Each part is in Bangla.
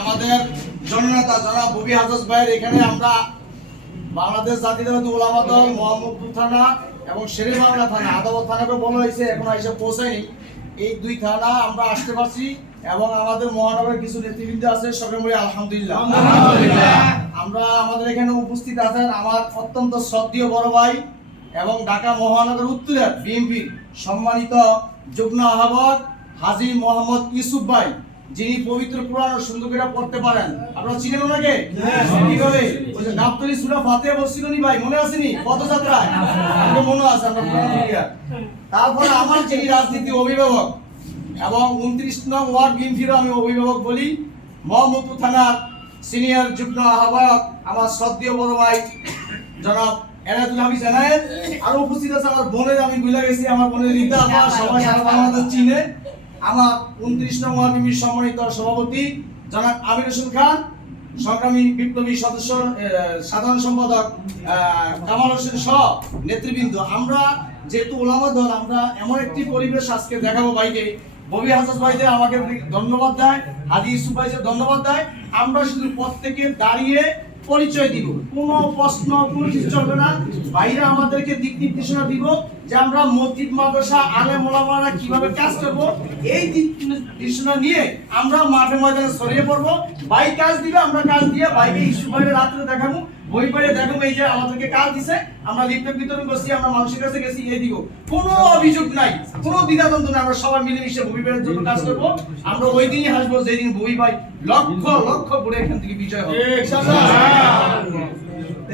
আমাদের জননেতা জনাব ববি হাজস ভাইয়ের এখানে আমরা বাংলাদেশ জাতীয়তাবাদী ওলামা দল মোহাম্মদপুর থানা এবং থানা আদালত থানাকে বলা হয়েছে এখন এসে পৌঁছায়নি। এই দুই থানা আমরা আসতে পারছি এবং আমাদের মহানগরের কিছু নেতৃবৃন্দ আছে সবাই মিলে আলহামদুলিল্লাহ। আমরা আমাদের এখানে উপস্থিত আছেন আমার অত্যন্ত শ্রদ্ধেয় বড় ভাই এবং ঢাকা মহানগর উত্তরের বিএনপি সম্মানিত যুগ্ম আহ্বায়ক হাজি মোহাম্মদ ইউসুফ ভাই। যিনি পবিত্র কোরআন ও সুন্দর করে পড়তে পারেন। আপনারা চিনেন ওনাকে? কীভাবে? ওই যে গাবতলি সূরা ফাতিহা বলছিল নি ভাই? মনে আছে নি? পদযাত্রায় আমার মনে আছে আমরা তারপর আমার যিনি রাজনীতি অভিভাবক এবং উনত্রিশ নং ওয়ার্ড বিএনপির আমি অভিভাবক বলি মোহাম্মদপুর থানার সিনিয়র যুগ্ম আহ্বায়ক আমার শ্রদ্ধেয় বড় ভাই জনাব এনায়তুল হাফিজ এনায়েত। আর উপস্থিত আছে আমার বোনের আমি ভুলে গেছি আমার বোনের রীতা আপা সবাই সারা বাংলাদেশ চিনে। আমার উনত্রিশ নং ওয়ার্ড সম্মানিত সভাপতি জনাব আমির হোসেন খান, সংগ্রামী বিপ্লবী সদস্য সাধারণ সম্পাদক কামাল হোসেন সহ নেতৃবৃন্দ। আমরা যেহেতু ওলামা দল, আমরা এমন একটি পরিবেশ আজকে দেখাবো ভাইকে। ববি হাসাস ভাইদের আমাকে ধন্যবাদ দেয় হাদি ইসুফ ভাইদের ধন্যবাদ দেয়। আমরা শুধু প্রত্যেকে দাঁড়িয়ে পরিচয় দিব। কোনো প্রশ্ন, কোনো কিছু চলবে না বাইরে আমাদেরকে দিক নির্দেশনা দিব যে আমরা মসজিদ, মাদ্রাসা আলে মোলামারা কীভাবে কাজ করব। এই দিক নির্দেশনা নিয়ে আমরা মাঠে ময়দানে ছড়িয়ে পড়ব। ভাই কাজ দিবে, আমরা কাজ দিয়ে ভাইকে ইস্যু বাইরে রাত্রে দেখাবো। বই পড়ে দেখাবো, এই যে আমাদেরকে কাজ দিছে, আমরা লিফলেট বিতরণ করছি, আমরা মানুষের কাছে গেছি, এই দিব। কোনো অভিযোগ নাই, কোনো দ্বিধাদ্বন্দ্ব নাই, আমরা সবাই মিলেমিশে বই ভাইয়ের জন্য কাজ করব। আমরা ওই দিনই হাসবো, যেদিন বই ভাই লক্ষ লক্ষ করে এখান থেকে বিজয় হবে।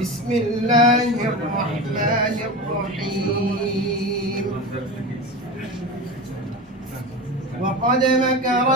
بسم الله الرحمن الرحيم. وقد مكر